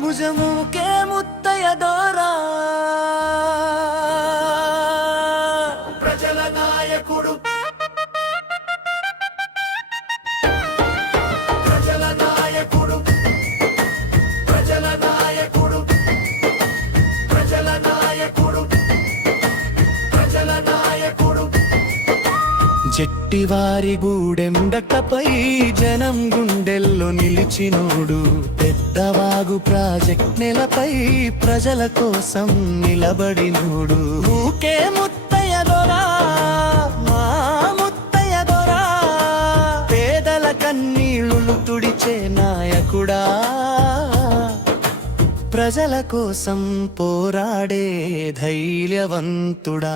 భుజముకే ముత్తయ్య దొరా ప్రజల నాయకుడు ప్రజల నాయకుడు ప్రజల నాయకుడు ప్రజల నాయకుడు ప్రజల నాయకుడు జట్టివారి గూడెండకపై జనం గుండెల్లో నిలిచినోడు పెద్దవాగు ప్రాజెక్ట్ నెలపై ప్రజల కోసం నిలబడినోడు ఊకే ముత్తయ్య దొరా మా ముత్తయ్య దొరా పేదల కన్నీళ్లు తుడిచే నాయకుడా ప్రజల కోసం పోరాడే ధైర్యవంతుడా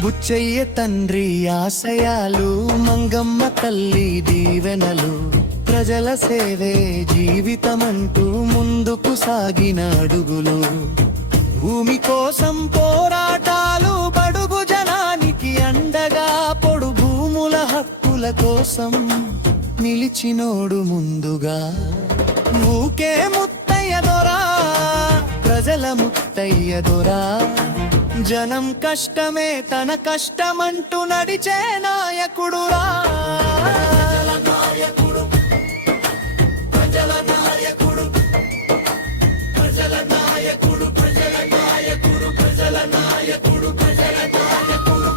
బుచ్చయ్య తండ్రి ఆశయాలు మంగమ్మ తల్లి దీవెనలు ప్రజల సేవే జీవితమంటూ ముందుకు సాగిన అడుగులు భూమి కోసం పోరాటాలు బడుగు జనానికి అండగా పొడు భూముల హక్కుల కోసం నిలిచినోడు ముందుగా ఊకే ముత్తయ్య దొరా ప్రజల ముత్తయ్య దొరా జనం కష్టమే తన కష్టమంటూ నడిచే నాయకుడురా ప్రజల నాయకుడు ప్రజల నాయకుడు ప్రజల నాయకుడు ప్రజల నాయకుడు ప్రజల నాయకుడు ప్రజల నాయకుడు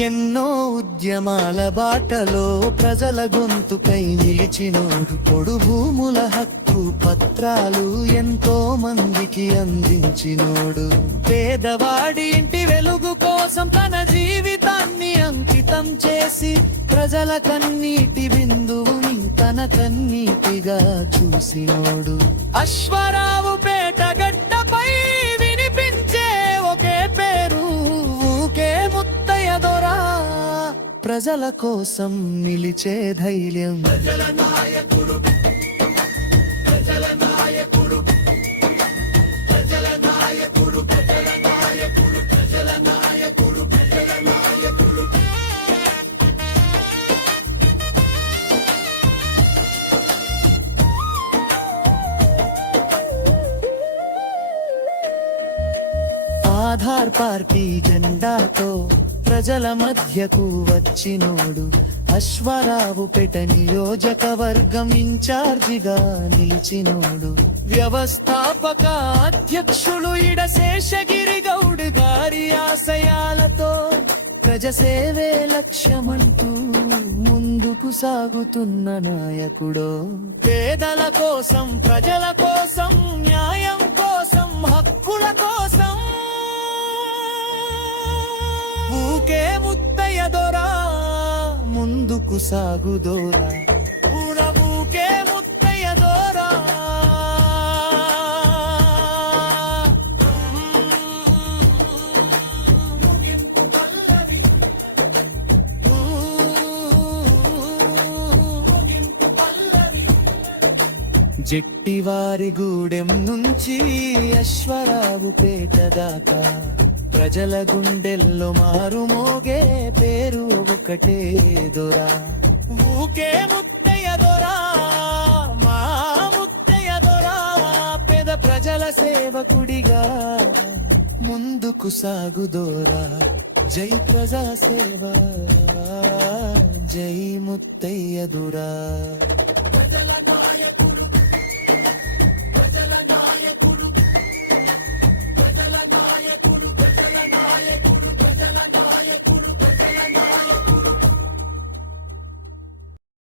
ఎన్నో ఉద్యమాల బాటలో ప్రజల గొంతుకై నిలిచినోడు పొడు భూముల హక్కు పత్రాలు ఎంతో మందికి అందించినోడు పేదవాడి ఇంటి వెలుగు కోసం తన జీవితాన్ని అంకితం చేసి ప్రజల కన్నీటి బిందువుని తన కన్నీటిగా చూసినోడు అశ్వరావు పేట గడ్డపై వినిపించే ఒకే పేరు ఊకే ముత్తయ్య దొరా ప్రజల కోసం నిలిచే ధైర్యం ప్రజల నాయకుడు ప్రజల నాయకుడు ప్రజల నాయకుడు ప్రజల నాయకుడు ప్రజల నాయకుడు ప్రజల నాయకుడు ఆధార్ పార్టీ జెండాతో ప్రజల మధ్యకు వచ్చినోడు అశ్వరావు పేట నియోజకవర్గం ఇన్ఛార్జిగా నిలిచినోడు వ్యవస్థాపక అధ్యక్షులు ఇడ శేషగిరి గౌడ్ గారి ఆశయాలతో ప్రజసేవే లక్ష్యమంటూ ముందుకు సాగుతున్న నాయకుడో పేదల కోసం ప్రజల కోసం న్యాయం కోసం హక్కుల కోసం ఊకే ముత్తయ్య దొరా ముందుకు సాగుదోరా ఊకే ముత్తయ్య దొరా జట్టివారి గూడెం నుంచి అశ్వరావు పేట దాకా ప్రజల గుండెల్లో మారుమోగే పేరు ఒకటే దొరా ఊకే ముత్తయ్య దొరా మా ముత్తయ్య దొరా పేద ప్రజల సేవకుడిగా ముందుకు సాగుదోరా జై ప్రజా సేవ జై ముత్తయ్య దొరా